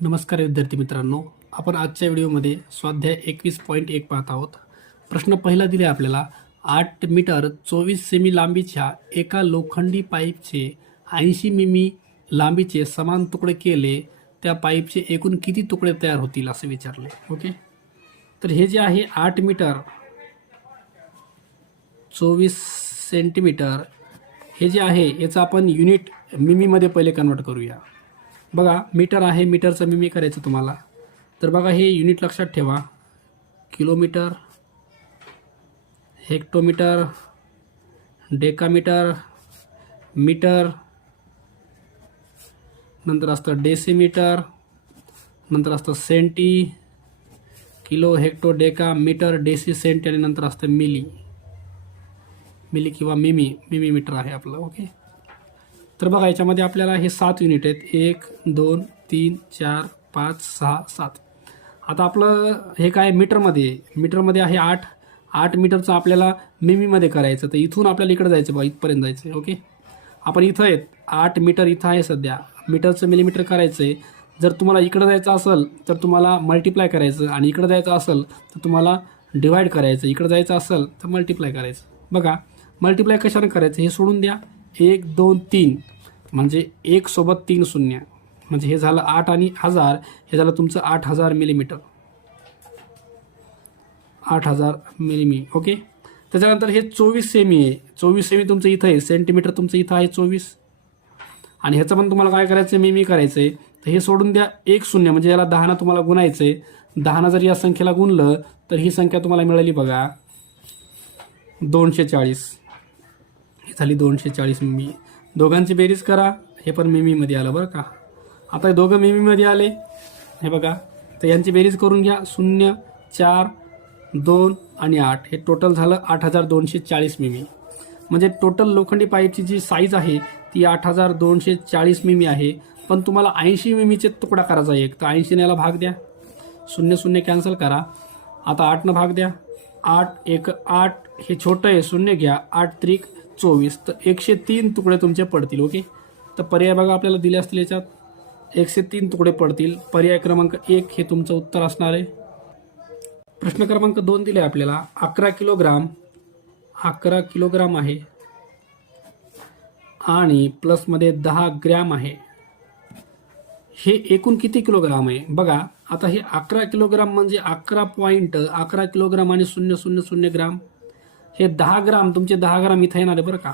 नमस्कार विद्यार्थी मित्रांनो, आपण आजच्या व्हिडिओमध्ये स्वाध्याय 21.1 पाहत आहोत. प्रश्न पहिला दिले आपल्याला 8 मीटर 24 सेमी लांबीच्या एका लोखंडी पाईपचे 80 मिमी लांबीचे समान तुकडे केले, त्या पाईपचे एकूण किती तुकडे तयार होतील असे विचारले. ओके, तर हे जे आहे 8 मीटर 24 सेंटीमीटर हे जे आहे याचं आपण युनिट मिमीमध्ये पहिले कन्वर्ट करूया. बघा, मीटर आहे, मीटरचं मिमी करायचं तुम्हाला. तर बघा, हे युनिट लक्षात ठेवा. किलोमीटर, हेक्टोमीटर, डेकामीटर, मीटर, नंतर असतं डेसिमीटर, नंतर असतं centi, kilo, hecto, deca, metre, deci, centi आणि नंतर असतं मिली. मिली किंवा मिमी, मिमी मीटर आहे आपलं. ओके, तर बघा याच्यामध्ये आपल्याला हे 7 युनिट आहेत. 1 2 3 4 5 6 7. आता आपलं हे काय मीटरमध्ये आहे 8 मीटरचं आपल्याला मिमीमध्ये करायचं. तर इथून आपल्याला इकडे जायचं बघा, इथपर्यंत जायचं. ओके, आपण इथं आहेत, 8 मीटर इथं आहे सध्या. मीटरचं मिलीमीटर करायचं आहे. जर तुम्हाला इकडं जायचं असेल तर तुम्हाला मल्टिप्लाय करायचं, आणि इकडं जायचं असेल तर तुम्हाला डिवाईड करायचं. इकडं जायचं असेल तर मल्टिप्लाय करायचं. बघा, मल्टिप्लाय कशाने करायचं हे सोडून द्या. 1 2 3 म्हणजे 1 सोबत 3 शून्य, म्हणजे हे झालं 8 आणि 1000, हे झालं तुमचं 8000 मिलीमीटर. 8000 मिलीमी. ओके, त्याच्यानंतर हे 24 सेमी आहे. 24 सेमी तुमचं इथं आहे. सेंटीमीटर तुमचं इथं आहे 24, आणि ह्याचं पण तुम्हाला काय करायचं आहे, मिमी करायचं आहे. तर हे सोडून द्या 1 शून्य, म्हणजे याला 10 तुम्हाला गुणायचं आहे. 10 जर या संख्येला गुणलं तर ही संख्या तुम्हाला मिळाली बघा 240. ही झाली 240 मिमी. दोघांची बेरीज करा, हे पण मिमीमध्ये आलं बरं का. आता हे दोघं मिमीमध्ये आले, हे बघा. तर यांची बेरीज करून घ्या. 0 4 2 आणि 8, हे टोटल झालं 8240 मिमी. म्हणजे टोटल लोखंडी पाईपची जी साईज आहे ती 8240 मिमी आहे. पण तुम्हाला 80 मिमीचे तुकडा करायचा आहे. तर 80 ने याला भाग द्या, 0 0 कॅन्सल करा. आता 8 भाग द्या. 8 1 8, हे छोटं आहे, 0 घ्या. 8 त्रिक 24, तर 103 तुकडे तुमचे पडतील. ओके, तर पर्याय बघा आपल्याला दिले असतील याच्यात 103 तुकडे पडतील. पर्याय क्रमांक 1 हे तुमचं उत्तर असणार आहे. प्रश्न क्रमांक 2 दिले आपल्याला 11 किलोग्राम आहे आणि प्लसमध्ये 10 ग्रॅम आहे. हे एकूण किती किलोग्राम आहे बघा. आता हे 11 किलोग्राम म्हणजे 11 किलोग्राम आणि 000 ग्राम. हे 10 ग्राम, तुमचे 10 ग्राम इथं येणार आहे बरं का.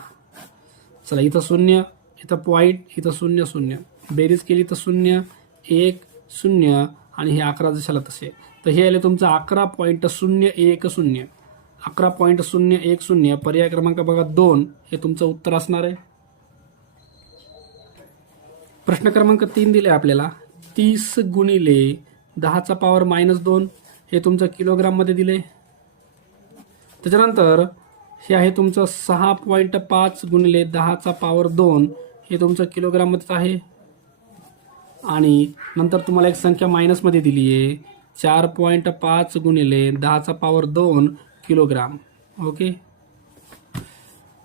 चला, इथं 0, इथं पॉईंट, इथं 0 0, बेरीज केली तर 0 1 0, आणि हे 11 जशाला तसे. तर हे आले तुमचं 11.010. 11.010. पर्याय क्रमांक बघा 2 हे तुमचं उत्तर असणार आहे. प्रश्न क्रमांक 3 दिले आपल्याला 30 गुणिले 10⁻², हे तुमचं किलोग्राममध्ये दिले. त्याच्यानंतर हे आहे तुमचं 6.5 गुणिले 10⁻², हे तुमचं किलोग्राममध्येच आहे. आणि नंतर तुम्हाला एक संख्या मायनसमध्ये दिली आहे 4.5 गुणिले 10⁻² किलोग्राम. ओके,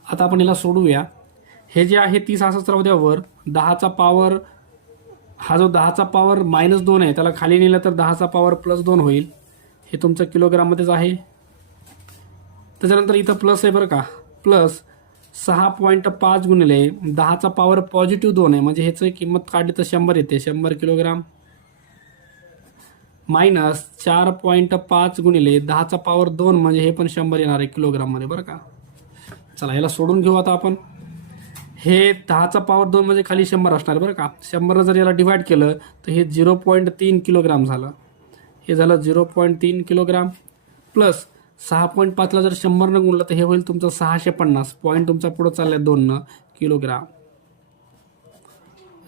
आता आपण याला सोडूया. हे जे आहे 30 असंच राहू द्या वर. 10⁻, हा जो 10⁻−2 आहे त्याला खाली नेलं तर 10⁻+2 होईल. हे तुमचं किलोग्राममध्येच आहे. त्याच्यानंतर इथं प्लस आहे बरं का. प्लस 6.5 गुणिले 10⁻2 आहे, म्हणजे ह्याची किंमत काढली तर 100 येते, 100 किलोग्राम. मायनस 4.5 गुणिले 10⁻2, म्हणजे हे पण 100 येणार आहे किलोग्राममध्ये बरं का. चला, याला सोडून घेऊ आता आपण. हे 10⁻2 म्हणजे खाली 100 असणार बरं का. 100 जर याला डिवाईड केलं तर हे 0.3 किलोग्राम झालं. हे झालं 0.3 किलोग्राम. प्लस 6.5ला जर 100 गुणलं तर हे होईल तुमचं 650. पॉईंट तुमचा पुढं चाललाय 2 किलोग्राम.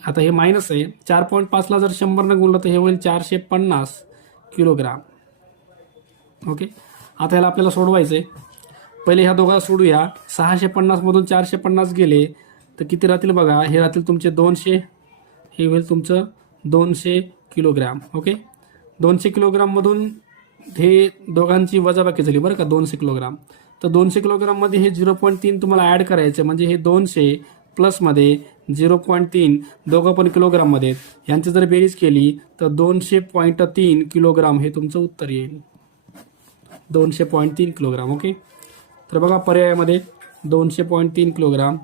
आता हे मायनस आहे. 4.5ला जर 100 गुणलं तर हे होईल 450 किलोग्राम. ओके, आता याला आपल्याला सोडवायचं आहे. पहिले ह्या दोघांना सोडूया. 650मधून 450 गेले तर किती राहतील बघा. हे राहतील तुमचे 200, हे होईल तुमचं 200 किलोग्राम. ओके, 200 किलोग्राममधून हे दोघांची वजाबाकी झाली बरं का 200 किलोग्राम. तर 200 किलोग्राममध्ये हे 0.3 तुम्हाला ॲड करायचं, म्हणजे हे 200 प्लसमध्ये 0.3 दोघं पण किलोग्राममध्ये आहेत. यांची जर बेरीज केली तर 200.3 किलोग्राम हे तुमचं उत्तर येईल. 200.3 किलोग्राम. ओके, तर बघा पर्यायामध्ये 200.3 किलोग्राम,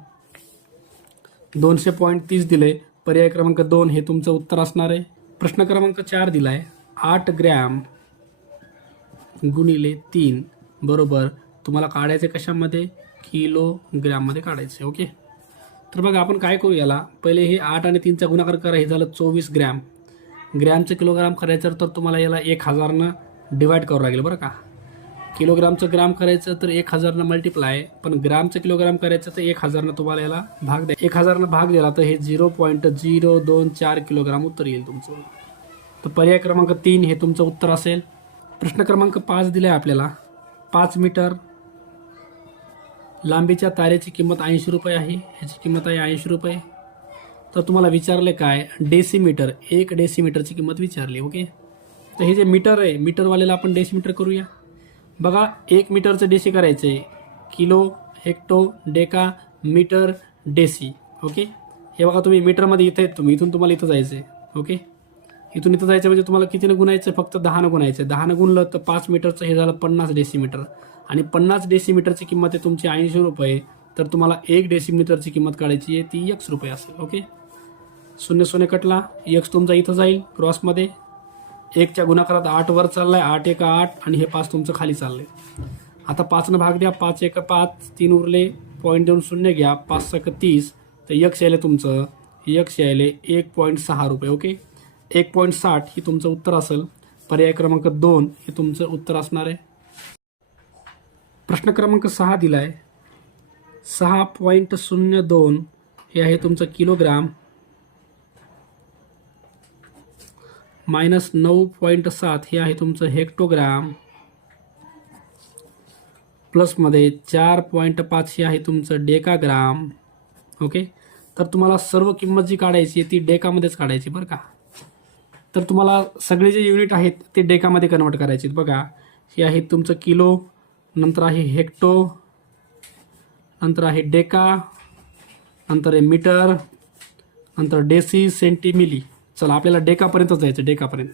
200.30 दिले. पर्याय क्रमांक 2 हे तुमचं उत्तर असणार आहे. प्रश्न क्रमांक 4 दिला आहे 8 ग्रॅम गुणिले 3 बरोबर तुम्हाला काढायचे कशामध्ये, किलोग्राममध्ये काढायचे. ओके, तर बघा आपण काय करू, याला पहिले हे 8 आणि 3चा गुणाकार करा. हे झालं 24 ग्रॅम. ग्रॅमचं किलोग्राम करायचं तर तुम्हाला याला 1000नं डिवाईड करावं लागेल बरं का. किलोग्रामचं ग्राम करायचं तर 1000नं मल्टिप्लाय, पण ग्रामचं किलोग्राम करायचं तर 1000नं तुम्हाला याला भाग द्या. 1000नं भाग दिला तर हे 0.024 किलोग्राम उत्तर येईल तुमचं. तर पर्याय क्रमांक 3 हे तुमचं उत्तर असेल. प्रश्न क्रमांक 5 दिला आहे आपल्याला 5 मीटर लांबीच्या तारेची किंमत 80 रुपये आहे. ह्याची किंमत आहे 80 रुपये. तर तुम्हाला विचारले काय, डेसिमीटर, 1 डेसिमीटरची किंमत विचारली. ओके, तर हे जे मीटर आहे मीटरवाल्याला आपण डेसिमीटर करूया. बघा 1 मीटरचं डेसी करायचे, kilo, hecto, deca, metre, deci. Okay, हे बघा तुम्ही मीटरमध्ये इथे आहेत, तुम्ही इथून तुम्हाला इथं जायचं आहे. ओके, इथून इथं जायचं म्हणजे तुम्हाला कितीनं गुणायचं, फक्त 10नं गुणायचं. 10नं गुणलं तर 5 मीटरचं हे झालं 50 डेसिमीटर, आणि 50 डेसिमीटरची किंमत आहे तुमची 80 रुपये. तर तुम्हाला 1 डेसिमीटरची किंमत काढायची आहे, ती x रुपये असेल. ओके, 0 कटला, x तुमचा इथं जाईल क्रॉसमध्ये. 1च्या गुणाकारात 8 वर चाललाय, 8 1 8, आणि हे 5 तुमचं खाली चाललंय. आता 5नं भाग द्या, 5 1 5, 3 उरले, पॉईंट देऊन 0 घ्या, 5 1 30, तर x यायले तुमचं, x यायले 1.6 रुपये. ओके, 1.60 ही तुमचं उत्तर असेल. पर्याय क्रमांक 2 हे तुमचं उत्तर असणार आहे. प्रश्न क्रमांक 6 दिला आहे 6.02 हे आहे तुमचं किलोग्राम, मायनस 9.7 हे आहे तुमचं हेक्टोग्राम, प्लसमध्ये 4.5 हे आहे तुमचं डेकाग्राम. ओके, तर तुम्हाला सर्व किंमत जी काढायची ती डेकामध्येच काढायची बरं का. तर तुम्हाला सगळे जे युनिट आहेत ते डेकामध्ये कन्वर्ट करायचे. बघा हे आहे तुमचं किलो, नंतर आहे हेक्टो, नंतर आहे डेका, नंतर आहे मीटर, नंतर डेसी, सेंटी, मिली. चला आपल्याला डेकापर्यंत जायचं, डेकापर्यंत.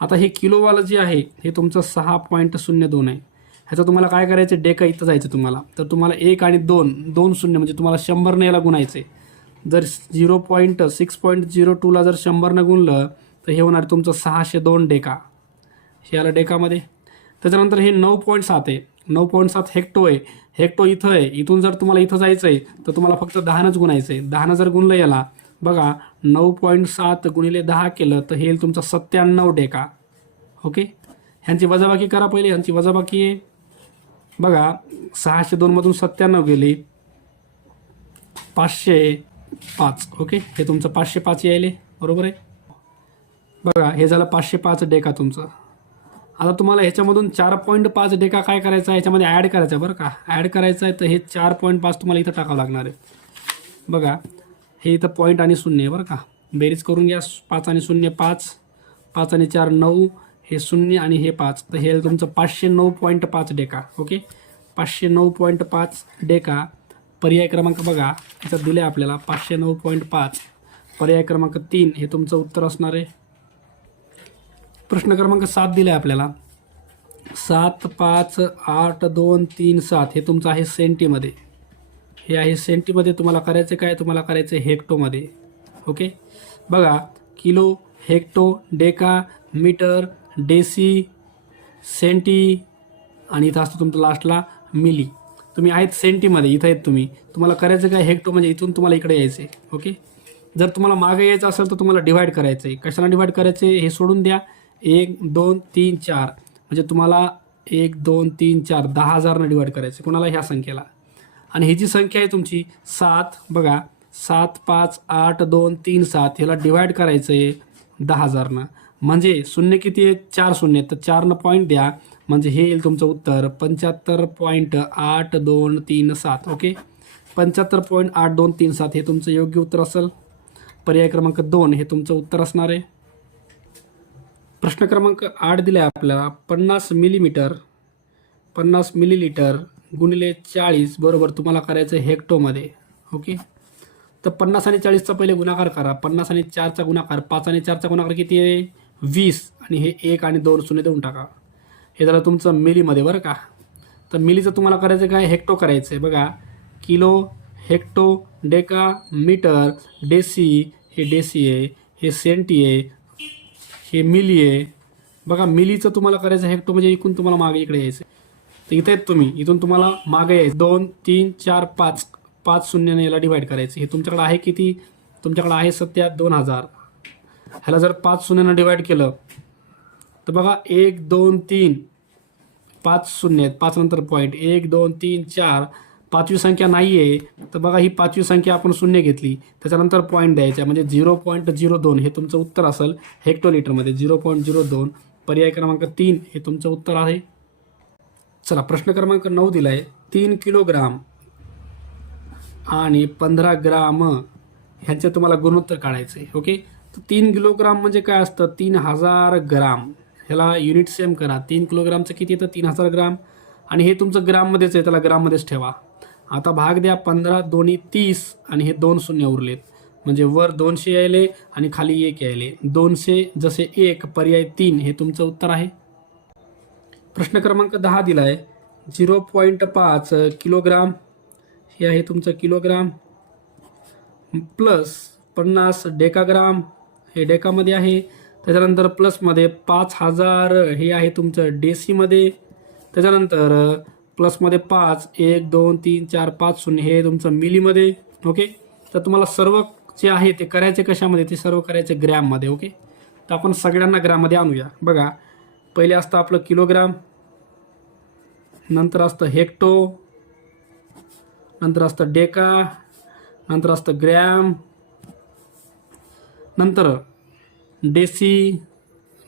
आता हे किलोवालं जे आहे हे तुमचं 6.02 आहे. ह्याचं तुम्हाला काय करायचं, डेका इथं जायचं तुम्हाला. तर तुम्हाला 1 आणि 2 शून्य म्हणजे तुम्हाला 100ने याला गुणायचं आहे. जर 0.6.02ला जर 100नं गुणलं तर हे होणार तुमचं 602 डेका, हे आलं डेकामध्ये. त्याच्यानंतर हे 9.7 आहे, 9.7 हेक्टो आहे. हेक्टो इथं आहे, इथून जर तुम्हाला इथं जायचं आहे तर तुम्हाला फक्त 10नंच गुणायचं आहे. 10नं जर गुणलं याला, बघा 9.7 गुणिले 10 केलं तर हे येईल तुमचा 97 डेका. ओके, ह्यांची वजाबाकी करा पहिले. ह्यांची वजाबाकी आहे बघा, 602मधून 97 गेली, 505. ओके, हे तुमचं 505 यायले, बरोबर आहे. बघा हे झालं 505 डेका तुमचं. आता तुम्हाला ह्याच्यामधून 4.5 डेका काय करायचा आहे, ह्याच्यामध्ये ॲड करायचा आहे बरं का. ॲड करायचं आहे तर हे 4.5 तुम्हाला इथं टाकावं लागणार आहे. बघा हे इथं पॉईंट आणि शून्य आहे बरं का. बेरीज करून घ्या, 5 आणि 0 5, 5 आणि 4 9, हे 0 आणि हे 5, तर हे तुमचं 509.5 डेका. Okay, 509.5 deca. पर्याय क्रमांक बघा याच्यात दिले आपल्याला 509.5. पर्याय क्रमांक 3 हे तुमचं उत्तर असणार आहे. प्रश्न क्रमांक 7 दिला आहे आपल्याला 7 5 8 2 3 7, हे तुमचं आहे सेंटीमध्ये. हे आहे सेंटीमध्ये. तुम्हाला करायचं काय, तुम्हाला करायचं हेक्टोमध्ये. ओके, बघा kilo, hecto, deca, metre, deci, centi, आणि इथं असतं तुमचं लास्टला मिली. तुम्ही आहेत सेंटीमध्ये, इथं आहेत तुम्ही. तुम्हाला करायचं काय, हेक्टो म्हणजे इथून तुम्हाला इकडे यायचं आहे. ओके, जर तुम्हाला मागे यायचं असेल तर तुम्हाला डिवाईड करायचं आहे. कशाला डिवाईड करायचं आहे, हे सोडून द्या. 1 2 3 4 म्हणजे तुम्हाला 1 2 3 4 10,000नं डिवाईड करायचं कोणाला, ह्या संख्येला. आणि ही जी संख्या आहे तुमची 7, बघा 7 5 8 2 3 7, ह्याला डिवाईड करायचं आहे 10,000नं. म्हणजे शून्य किती आहेत, 4 शून्य आहेत, तर 4नं पॉईंट द्या म्हणजे हे येईल तुमचं उत्तर 75.8237. ओके, 75.8237 हे तुमचं योग्य उत्तर असेल. पर्याय क्रमांक 2 हे तुमचं उत्तर असणार आहे. प्रश्न क्रमांक 8 दिला आहे आपल्याला 50 मिलीमीटर 50 मिलीलिटर गुणिले 40 बरोबर तुम्हाला करायचं हेक्टोमध्ये. ओके, तर 50 आणि 40चा पहिले गुणाकार करा. 50 आणि 4चा गुणाकार, 5 आणि 4चा गुणाकार किती आहे? 20. आणि हे 1 आणि 2 शून्य देऊन टाका. हे झालं तुमचं मिलीमध्ये बरं का. तर मिलीचं तुम्हाला करायचं काय? हेक्टो करायचं आहे. बघा, kilo, hecto, deca, metre, deci, हे डेसी आहे, हे सेंटी आहे, हे मिली आहे. बघा, मिलीचं तुम्हाला करायचं हेक्टो म्हणजे इकडून तुम्हाला मागे इकडे यायचं. तर इथे आहेत तुम्ही, इथून तुम्हाला मागे यायचं. 2, 3, 4, 5 शून्याने याला डिवाईड करायचं. हे तुमच्याकडे आहे किती? तुमच्याकडे आहे सध्या 2000. ह्याला जर 5 शून्यानं डिवाईड केलं तर बघा 1, 2, 3, 5 शून्य आहेत. 5 नंतर पॉईंट. 1, 2, 3, 4. पाचवी संख्या नाही आहे तर बघा ही पाचवी संख्या आपण शून्य घेतली, त्याच्यानंतर पॉईंट द्यायचा म्हणजे 0.02. हे तुमचं उत्तर असेल हेक्टोलिटरमध्ये. 0.02. पर्याय क्रमांक 3 हे तुमचं उत्तर आहे. चला, प्रश्न क्रमांक 9 दिला आहे. 3 किलोग्राम आणि 15 ग्राम ह्यांचे तुम्हाला गुणोत्तर काढायचं आहे. ओके, तर 3 किलोग्राम म्हणजे काय असतं? 3000 ग्राम. ह्याला युनिट सेम करा. 3 किलोग्रामचं किती येतं? 3000 ग्राम. आणि हे तुमचं ग्राममध्येच आहे, त्याला ग्राममध्येच ठेवा. आता भाग द्या 15, दोन्ही 30 आणि हे 2 शून्य उरलेत. म्हणजे वर 200 यायले आणि खाली 1 यायले. 200 जसे 1, पर्याय 3 हे तुमचं उत्तर आहे. प्रश्न क्रमांक 10 दिला आहे. 0.5 किलोग्राम हे आहे तुमचं किलोग्राम प्लस 50 डेकाग्राम हे डेकामध्ये आहे. त्याच्यानंतर प्लसमध्ये 5000 हे आहे तुमचं डेसीमध्ये. त्याच्यानंतर प्लसमध्ये 5, 1, 2, 3, 4, 5 शून्य हे तुमचं मिलीमध्ये. ओके, तर तुम्हाला सर्व जे आहे ते करायचे कशामध्ये? ते सर्व करायचे ग्रॅममध्ये. ओके, तर आपण सगळ्यांना ग्रॅममध्ये आणूया. बघा, पहिले असतं आपलं किलोग्राम, नंतर असतं हेक्टो, नंतर असतं डेका, नंतर असतं ग्रॅम, नंतर डेसी,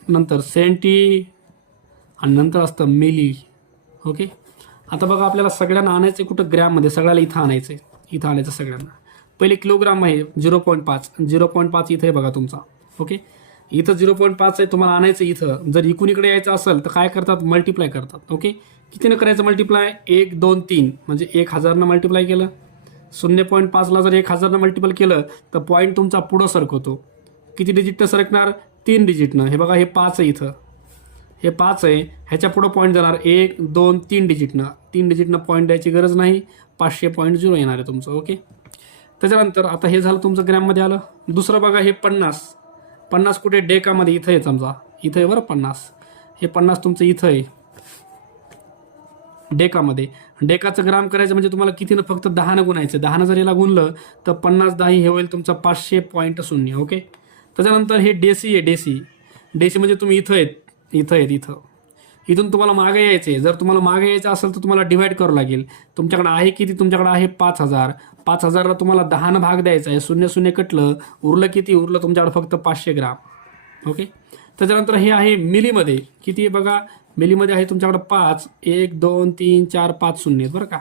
नंतर सेंटी आणि नंतर असतं मिली. ओके, आता बघा आपल्याला सगळ्यांना आणायचं कुठं? ग्रॅममध्ये. सगळ्याला इथं आणायचं आहे. इथं आणायचं सगळ्यांना. पहिले किलोग्राम आहे 0.5. 0.5 इथं आहे बघा तुमचा. ओके, इथं 0.5 आहे, तुम्हाला आणायचं इथं. जर इकडून इकडे यायचं असेल तर काय करतात? मल्टिप्लाय करतात. ओके, कितीनं करायचं मल्टिप्लाय? 1, 2, 3 म्हणजे 1000नं मल्टिप्लाय केलं. 0.5ला जर 1000नं मल्टिपल केलं तर पॉईंट तुमचा पुढं सरकवतो. किती डिजिटनं सरकणार? 3 डिजिटनं. हे बघा, हे 5 आहे इथं, हे 5 आहे. ह्याच्या पुढं पॉईंट जाणार 1, 2, 3 डिजिटनं. 3 डिजिटनं पॉईंट द्यायची गरज नाही. 500.0 येणार आहे तुमचं. ओके, त्याच्यानंतर आता हे झालं तुमचं ग्रॅममध्ये आलं. दुसरं बघा, हे 50. 50 कुठे? डेकामध्ये. इथं आहे समजा, इथं आहे बरं 50. हे 50 तुमचं इथं आहे डेकामध्ये. डेकाचं ग्राम करायचं म्हणजे तुम्हाला कितीनं? फक्त 10नं गुणायचं. 10नं जर याला गुणलं तर 50 10 हे होईल तुमचं 500.0. ओके, त्याच्यानंतर हे डेसी आहे. डेसी म्हणजे तुम्ही इथं आहेत, इथं. इथून तुम्हाला मागे यायचे. जर तुम्हाला मागे यायचं असेल तर तुम्हाला डिवाईड करावं लागेल. तुमच्याकडे आहे किती? तुमच्याकडे आहे 5000. 5000ला तुम्हाला 10नं भाग द्यायचा आहे. 0 0 कटलं, उरलं किती? उरलं तुमच्याकडे फक्त 500 ग्राम. ओके, त्याच्यानंतर हे आहे मिलीमध्ये. किती आहे बघा? मिलीमध्ये आहे तुमच्याकडे 5, 1, 2, 3, 4, 5 शून्य आहेत बरं का.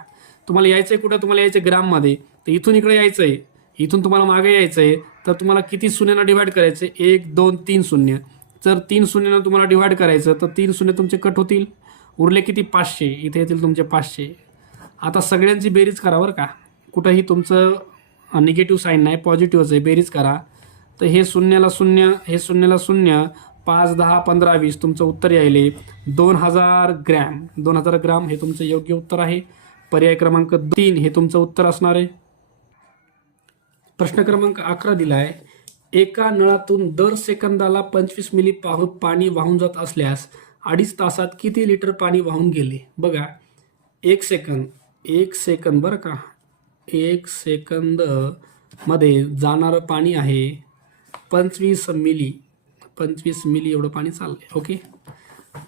तुम्हाला यायचं आहे कुठं? तुम्हाला यायचं आहे ग्राममध्ये. तर इथून इकडे यायचं आहे, इथून तुम्हाला मागे यायचं आहे. तर तुम्हाला किती शून्यानं डिवाईड करायचं आहे? 1, 2, 3 शून्य. जर 3 शून्यानं तुम्हाला डिवाईड करायचं तर 3 शून्य तुमचे कट होतील. उरले किती? 500. इथे येतील तुमचे 500. आता सगळ्यांची बेरीज करा बरं का. कुठंही तुमचं निगेटिव्ह साईन नाही, पॉझिटिव्हच आहे. बेरीज करा. तर हे शून्याला शून्य, हे शून्याला शून्य, 5, 10, 15, 20 तुमचं उत्तर यायले 2000 ग्रॅम. 2000 ग्राम हे तुमचं योग्य उत्तर आहे. पर्याय क्रमांक 3 हे तुमचं उत्तर असणार आहे. प्रश्न क्रमांक 11 दिला आहे. एका नळातून दर सेकंदाला 25 मिली पाणी वाहून जात असल्यास 2.5 तासात किती लिटर पाणी वाहून गेले? बघा, 1 सेकंद बरं का. 1 सेकंद मध्ये जाणारं पाणी आहे 25 मिली. 25 मिली एवढं पाणी चाललंय. ओके,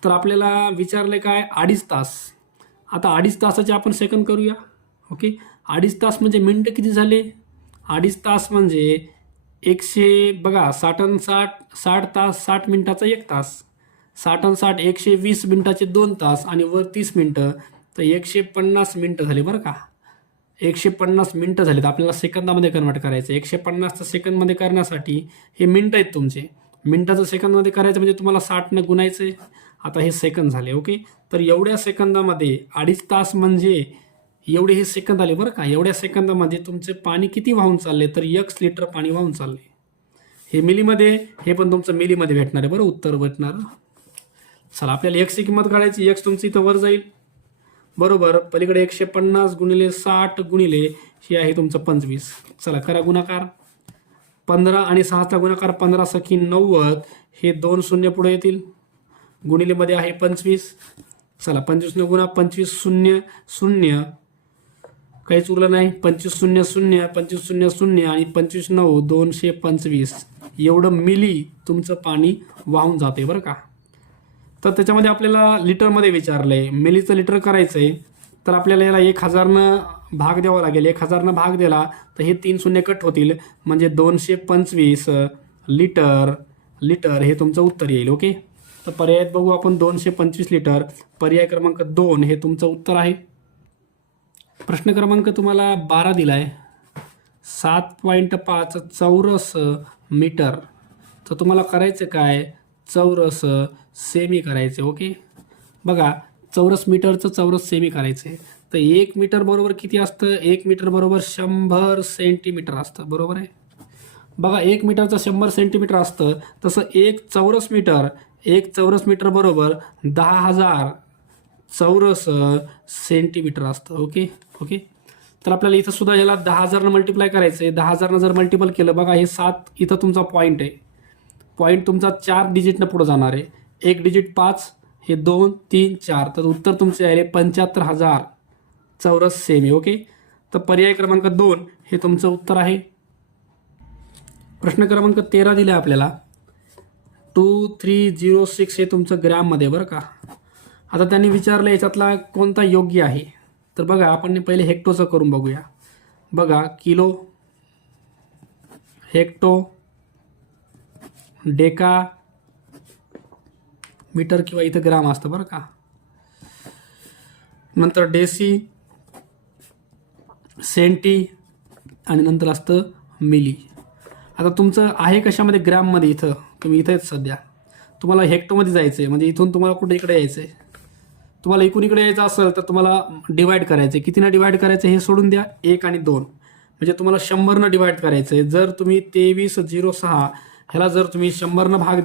तर आपल्याला विचारले काय? 2.5 तास. आता 2.5 तासाचे आपण सेकंद करूया. ओके, 2.5 तास म्हणजे मिनटं किती झाले? 2.5 तास म्हणजे 100 बघा, 60 तास, 60 मिनिटाचा 1 तास, 60 120 मिनिटाचे 2 तास आणि वर 30 मिनटं, तर 150 मिनटं झाली बरं का. 150 मिनटं झालीत. आपल्याला सेकंदामध्ये कन्वर्ट करायचं. 150चं सेकंदमध्ये करण्यासाठी हे मिनटं आहेत तुमचे. मिनटाचं सेकंदमध्ये करायचं म्हणजे तुम्हाला 60ने गुणायचं आहे. आता हे सेकंद झाले. ओके, तर एवढ्या सेकंदामध्ये 2.5 तास म्हणजे एवढे हे सेकंद आले बरं का. एवढ्या सेकंदामध्ये तुमचे पाणी किती वाहून चालले, तर x लिटर पाणी वाहून चालले. हे मिलीमध्ये, हे पण तुमचं मिलीमध्ये भेटणार आहे बरं, उत्तर भेटणार. चला आपल्याला एक्सची किंमत काढायची. एक्स तुमची इथं वर जाईल बरोबर. पलीकडे 150 गुणिले 60 गुणिले हे आहे तुमचं 25. चला करा गुणाकार. 15 आणि 6चा गुणाकार 15 सखी 90. हे 2 शून्य पुढे येतील. गुणिलेमध्ये आहे 25. चला 25 न गुणा 25 शून्य शून्य, काहीच उरलं नाही. 25 शून्य शून्य, 25 शून्य शून्य आणि 25 9 225. एवढं मिली तुमचं पाणी वाहून जाते बरं का. तर त्याच्यामध्ये आपल्याला लिटरमध्ये विचारलं आहे. मिलीचं लिटर करायचं आहे तर आपल्याला याला 1000 भाग द्यावा लागेल. 1000 भाग दिला तर हे 3 शून्य कट होतील, म्हणजे 225 लिटर. लिटर हे तुमचं उत्तर येईल. ओके, तर पर्यायात बघू आपण. 225 लिटर पर्याय क्रमांक 2 हे तुमचं उत्तर आहे. प्रश्न क्रमांक तुम्हाला 12 दिला आहे. 7.5 चौरस मीटर. तर तुम्हाला करायचं काय, चौरस सेमी करायचे. ओके, बघा चौरस मीटरचं चौरस सेमी करायचं आहे. तर 1 मीटर बरोबर किती असतं, 1 मीटर बरोबर 100 सेंटीमीटर असतं बरोबर आहे. बघा 1 मीटरचं 100 सेंटीमीटर असतं, तसं 1 चौरस मीटर बरोबर 10,000 चौरस सेंटीमीटर असतं. ओके ओके, तर आपल्याला इथं सुद्धा याला 10,000 मल्टिप्लाय करायचं आहे. 10,000 जर मल्टिपल केलं, बघा हे 7 इथं तुमचा पॉईंट आहे. पॉईंट तुमचा 4 डिजिटनं पुढं जाणार आहे. 1 डिजिट 5, हे 2 3 4, तर उत्तर तुमचे आले 75,000 चौरस सेमी. ओके, तर पर्याय क्रमांक 2 हे तुमचं उत्तर आहे. प्रश्न क्रमांक 13 दिला आपल्याला. 2306 हे तुमचं ग्रॅममध्ये बरं का. आता त्यांनी विचारलं याच्यातला कोणता योग्य आहे. तर बघा आपण पहिले हेक्टोचं करून बघूया. बघा किलो, हेक्टो, डेका, मीटर किंवा इथं ग्राम असतं बरं का. नंतर डेसी, सेंटी आणि नंतर असतं मिली. आता तुमचं आहे कशामध्ये, ग्रॅममध्ये. इथं तुम्ही इथं आहेत सध्या. तुम्हाला हेक्टोमध्ये जायचं आहे, म्हणजे इथून तुम्हाला कुठे इकडे यायचं आहे. तुम्हाला इकडून इकडे यायचं असेल तर तुम्हाला डिवाईड करायचं आहे. कितीनं डिवाईड करायचं हे सोडून द्या, 1 आणि 2, म्हणजे तुम्हाला 100नं डिवाईड करायचं आहे. जर तुम्ही 2306 ह्याला जर तुम्ही 100नं भाग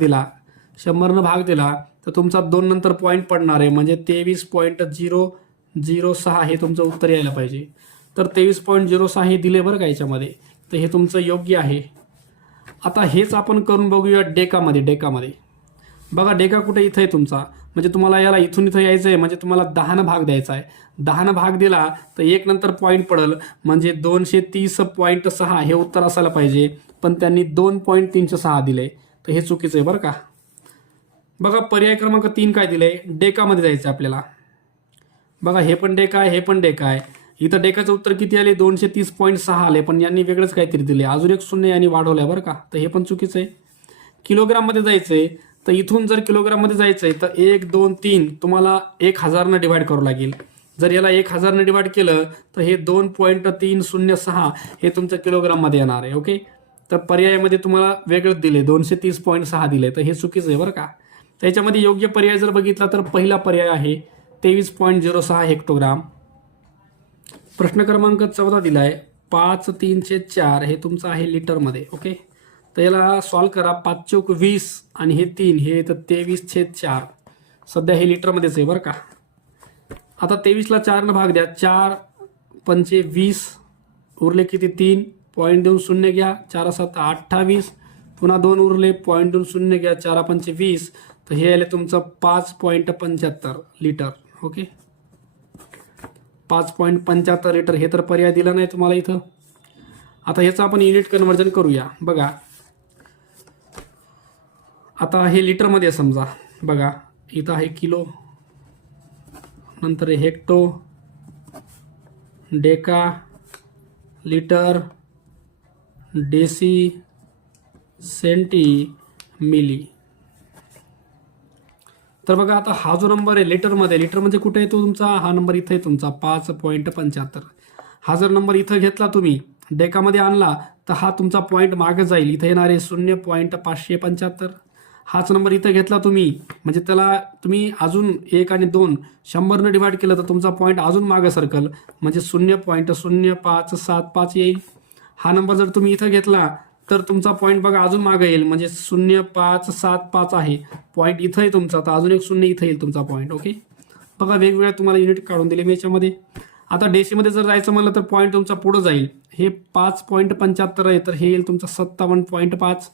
दिला तर तुमचा 2 नंतर पॉईंट पडणार आहे, म्हणजे 23.006 हे तुमचं उत्तर यायला पाहिजे. तर 23.06 हे दिले बरं का याच्यामध्ये, तर हे तुमचं योग्य आहे. आता हेच आपण करून बघूया डेकामध्ये. बघा डेका कुठे, इथं आहे तुमचा, म्हणजे तुम्हाला याला इथून इथं यायचं आहे, म्हणजे तुम्हाला 10नं भाग द्यायचा आहे. 10नं भाग दिला तर 1 नंतर पॉईंट पडेल, म्हणजे 230.6 हे उत्तर असायला पाहिजे, पण त्यांनी 2.306 दिले, तर हे चुकीचं आहे बरं का. बघा पर्याय क्रमांक 3 काय दिले, डेकामध्ये जायचं आपल्याला. बघा हे पण डेका आहे, हे पण डेका आहे. इथं डेकाचं उत्तर किती आले, 230.6 आले, पण यांनी वेगळंच काहीतरी दिले. अजून एक शून्य यांनी वाढवलंय बरं का, तर हे पण चुकीचं आहे. किलोग्राममध्ये जायचंय, तर इथून जर किलोग्राममध्ये जायचंय तर 1 2 3 तुम्हाला 1000नं डिवाईड करावं लागेल. जर याला 1000नं डिवाईड केलं तर हे 2.306 हे तुमचं किलोग्राममध्ये येणार आहे. ओके, तर पर्यायामध्ये तुम्हाला वेगळंच दिले, 230.6 दिले, तर हे चुकीचं आहे बरं का. त्याच्यामध्ये योग्य पर्याय जर बघितला तर पहिला पर्याय आहे 23.06 हेक्टोग्राम. प्रश्न क्रमांक 14 दिला आहे. 5/3/4 हे तुमचं आहे लिटरमध्ये. ओके, तर याला सॉल्व करा. 5 चौक 20 आणि हे 3 हे तर 23/4. सध्या हे लिटरमध्येच आहे बरं का. आता 23ला 4नं भाग द्या. 4 पंचे 20, उरले किती 3, पॉईंट देऊन शून्य घ्या. 4 7 28, पुन्हा 2 उरले, पॉईंट देऊन शून्य घ्या. 4 पंचे 20, तर हे आले तुमचं 5.75 लिटर. ओके, 5.75 लिटर हे तर पर्याय दिला नाही तुम्हाला इथं. आता ह्याचं आपण युनिट कन्व्हर्जन करूया. बघा आता हे लिटरमध्ये समजा. बघा इथं आहे किलो, नंतर hecto, deca, litre, deci, centi, milli. तर बघा आता हा जो नंबर आहे लिटरमध्ये, लिटर म्हणजे कुठे येतो तुमचा, हा नंबर इथं आहे तुमचा 5.75. हा जर नंबर इथं घेतला तुम्ही डेकामध्ये आणला तर हा तुमचा पॉईंट मागे जाईल, इथं येणार आहे 0.575. हाच नंबर इथं घेतला तुम्ही म्हणजे त्याला तुम्ही अजून 1 आणि 2 100ने डिवाइड केलं तर तुमचा पॉईंट अजून मागे सरकल म्हणजे 0.0575 येईल. हा नंबर जर तुम्ही इथं घेतला तर तुमचा पॉईंट बघा अजून मागे येईल म्हणजे 0.575 आहे पॉईंट इथं आहे तुमचा, तर अजून एक 0 इथं येईल तुमचा पॉईंट. ओके, बघा वेगवेगळ्या तुम्हाला युनिट काढून दिले मी याच्यामध्ये. आता डेसीमध्ये जर जायचं म्हणलं तर पॉईंट तुमचा पुढं जाईल. हे 5.75 आहे तर हे येईल तुमचा 57.5.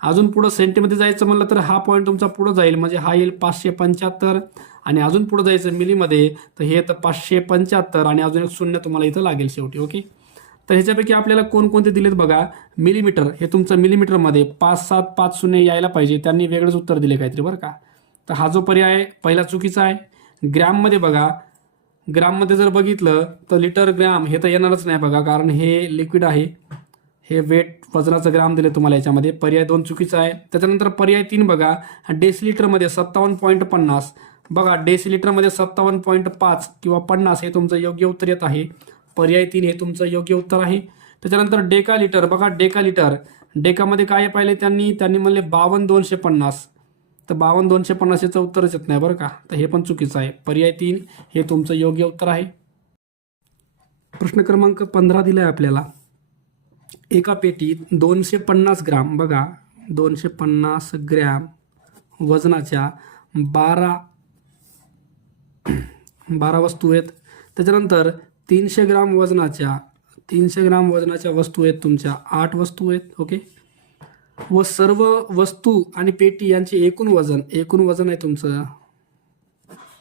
अजून पुढं सेंटीमध्ये जायचं म्हणलं तर हा पॉईंट तुमचा पुढं जाईल म्हणजे हा येईल 575. आणि अजून पुढं जायचं मिलीमध्ये तर हे तर 575 आणि अजून एक 0 तुम्हाला इथं लागेल शेवटी. ओके, तर ह्याच्यापैकी आपल्याला कोणकोणते दिलेत बघा. मिलीमीटर हे तुमचं मिलीमीटरमध्ये 5750 यायला पाहिजे, त्यांनी वेगळंच उत्तर दिले काहीतरी बरं का. तर हा जो पर्याय पहिला चुकीचा आहे. ग्रॅममध्ये बघा, ग्राममध्ये जर बघितलं तर लिटर ग्रॅम हे तर येणारच नाही बघा, कारण हे लिक्विड आहे. हे वेट वजनाचं ग्राम दिले तुम्हाला याच्यामध्ये. पर्याय 2 चुकीचा आहे. त्याच्यानंतर पर्याय 3 बघा, डेसिलिटरमध्ये 57.50. बघा डेसिलिटरमध्ये 57.5 किंवा 50 हे तुमचं योग्य उत्तर येत आहे. पर्याय 3 हे तुमचं योग्य उत्तर आहे. त्याच्यानंतर डेका लिटर बघा, डेका लिटर डेकामध्ये काय पाहिले त्यांनी म्हणले 52,250. तर 52,250 याचं उत्तरच येत नाही बरं का, तर हे पण चुकीचं आहे. पर्याय 3 हे तुमचं योग्य उत्तर आहे. प्रश्न क्रमांक 15 दिला आहे आपल्याला. एका पेटीत 250 ग्राम बघा 250 ग्रॅम वजनाच्या 12 वस्तू आहेत. त्याच्यानंतर 300 ग्राम वजनाच्या वस्तू आहेत तुमच्या 8 वस्तू आहेत. ओके, व सर्व वस्तू आणि पेटी यांचे एकूण वजन आहे तुमचं,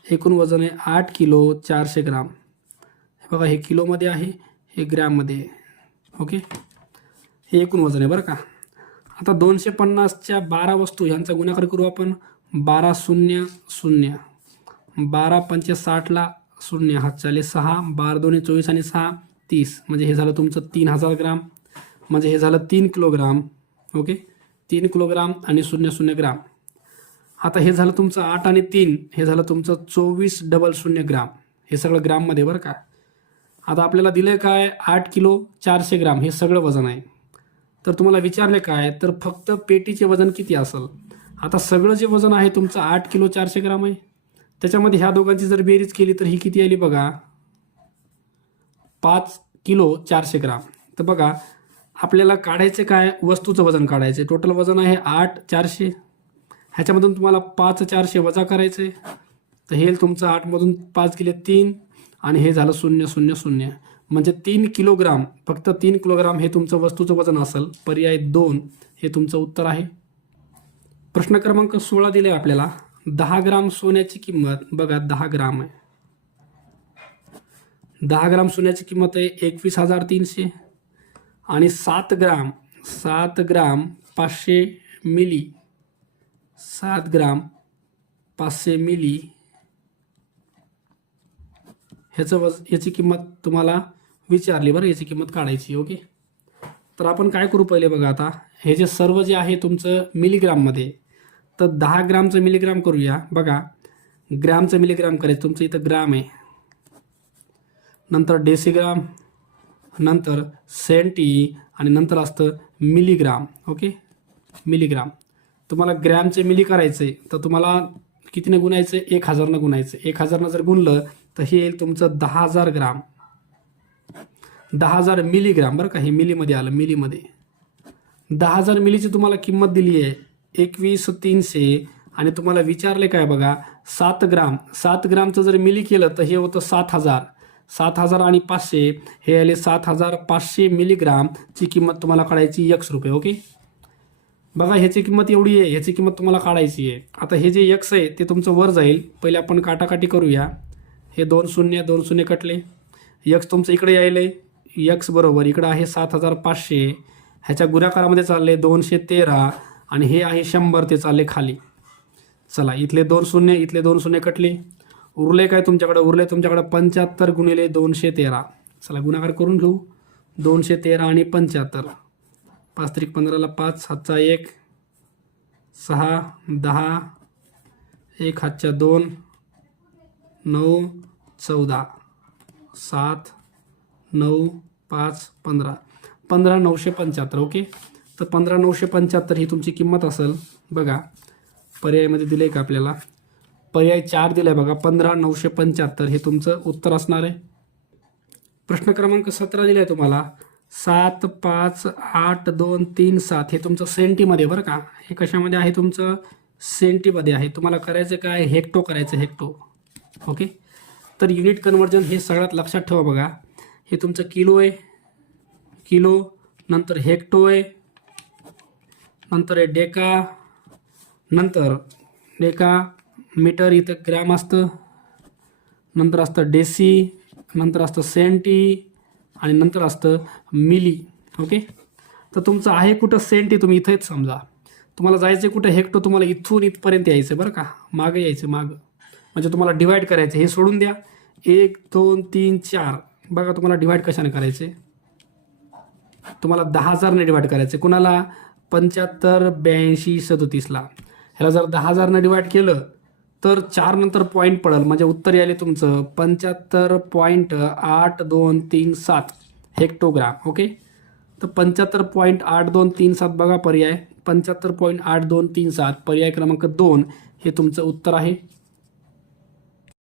एकूण वजन आहे 8 किलो 400 ग्राम. हे बघा हे किलोमध्ये आहे, हे ग्रॅममध्ये आहे. ओके, हे एकूण वजन आहे बरं का. आता 250च्या 12 वस्तू यांचा गुणाकार करू आपण. 12 0 0, 12 पंचे 60ला 0 हात चाले 6, 12 दोन्ही 24 आणि 6 30, म्हणजे हे झालं तुमचं 3000 ग्राम, म्हणजे हे झालं 3 किलोग्राम. ओके, 3 किलोग्राम आणि 00 ग्राम. आता हे झालं तुमचं 8 आणि 3 हे झालं तुमचं 24,00 ग्राम. हे सगळं ग्राममध्ये बरं का. आता आपल्याला दिलं काय 8 किलो 400 ग्राम हे सगळं वजन आहे. तर तुम्हाला विचारले काय, तर फक्त पेटीचे वजन किती असेल. आता सगळं जे वजन आहे तुमचं 8 किलो 400 ग्राम आहे. त्याच्यामध्ये ह्या दोघांची जर बेरीज केली तर ही किती आली बघा 5 किलो 400 ग्राम. तर बघा आपल्याला काढायचे काय, वस्तूचं वजन काढायचे. टोटल वजन आहे 8 400, ह्याच्यामधून तुम्हाला 5 400 वजा करायचे. तर हे तुमचं 8मधून 5 गेले 3 आणि हे झालं 0 0 0, म्हणजे 3 किलोग्राम, फक्त 3 किलोग्राम हे तुमचं वस्तूचं वजन असेल. पर्याय 2 हे तुमचं उत्तर आहे. प्रश्न क्रमांक 16 दिले आपल्याला. 10 ग्राम सोन्याची किंमत बघा 10 ग्राम आहे. 10 ग्राम सोन्याची किंमत आहे 21,300 आणि 7 ग्राम 500 मिली 7 ग्राम 500 मिली याची किंमत तुम्हाला विचारली बरं, याची किंमत काढायची. ओके, तर आपण काय करू पहिले बघा. आता हे जे सर्व जे आहे तुमचं मिलीग्राममध्ये, तर 10 ग्रामचं मिलीग्राम करूया. बघा ग्रॅमचं मिलीग्राम करायचं, तुमचं इथं ग्राम आहे, नंतर डेसिग्राम, नंतर सेंटी आणि नंतर असतं मिलीग्राम. Okay, milligram. तुम्हाला ग्रॅमचे मिली करायचे तर तुम्हाला कितीने गुणायचं, 1000 गुणायचं. 1000 जर गुणलं तर हे येईल तुमचं 10,000 ग्राम, 10,000 मिलीग्राम बरं का. हे मिलीमध्ये आलं, मिलीमध्ये 10,000 मिलीची तुम्हाला किंमत दिली आहे 21,300 आणि तुम्हाला विचारले काय बघा 7 ग्रामचं जर मिली केलं तर हे होतं 7,000 आणि 500 हे आले 7,500 मिलीग्रामची किंमत तुम्हाला काढायची x रुपये. ओके, बघा ह्याची किंमत एवढी आहे, ह्याची किंमत तुम्हाला काढायची आहे. आता हे जे x आहे ते तुमचं वर जाईल. पहिले आपण काटाकाटी करूया. हे 2 0 कटले, x तुमचं इकडे यायले, x बरोबर इकडं आहे 7,500, ह्याच्या गुणाकारामध्ये चालले 213 आणि हे आहे 100 ते चालले खाली. चला इथले 2 0 इथले 2 0 कटले, उरले काय तुमच्याकडे, उरले तुमच्याकडे 75 गुणिले 213. चला गुणाकार करून घेऊ. 213 आणि 75, 5 त्रिक 15ला 5 हातचा 1 6 10 1 हातच्या 2 9 14 7 9 5 15 15,975. ओके, तर 15,975 ही तुमची किंमत असेल. बघा पर्यायामध्ये दिलं आहे का आपल्याला? पर्याय 4 दिला आहे बघा, 15,975 हे तुमचं उत्तर असणार आहे. प्रश्न क्रमांक 17 दिला आहे तुम्हाला, 7, 5, 8, 2, 3, 7 हे तुमचं सेंटीमध्ये बरं का. हे कशामध्ये आहे? तुमचं सेंटीमध्ये आहे. तुम्हाला करायचं काय? हेक्टो करायचं, हेक्टो. ओके. तर युनिट कन्वर्जन हे सगळ्यात लक्षात ठेवा बघा. हे तुमचं किलो आहे, किलो, नंतर हेक्टो आहे, नंतर आहे डेका, नंतर डेका मीटर इथं ग्रॅम असतं, नंतर असतं डेसी, नंतर असतं सेंटी आणि नंतर असतं मिली. ओके. तर तुमचं आहे कुठं सेंटी, तुम्ही इथंच समजा. तुम्हाला जायचं कुठं हेक्टो, तुम्हाला इथून इथपर्यंत यायचं बरं का, मागं यायचं, मागं. म्हणजे तुम्हाला डिवाईड करायचं. हे सोडून द्या, 1, 2, 3, 4 बघा. तुम्हाला डिवाईड कशाने करायचे? तुम्हाला 10,000ने डिवाईड करायचे. कुणाला? 75, 82, 37ला. ह्याला जर 10,000ने डिवाईड केलं तर 4 नंतर पॉईंट पडेल, म्हणजे उत्तर यायले तुमचं 75.8237 हेक्टोग्राम. ओके. तर 75.8237 बघा पर्याय, 75.8237 पर्याय क्रमांक 2 हे तुमचं उत्तर आहे.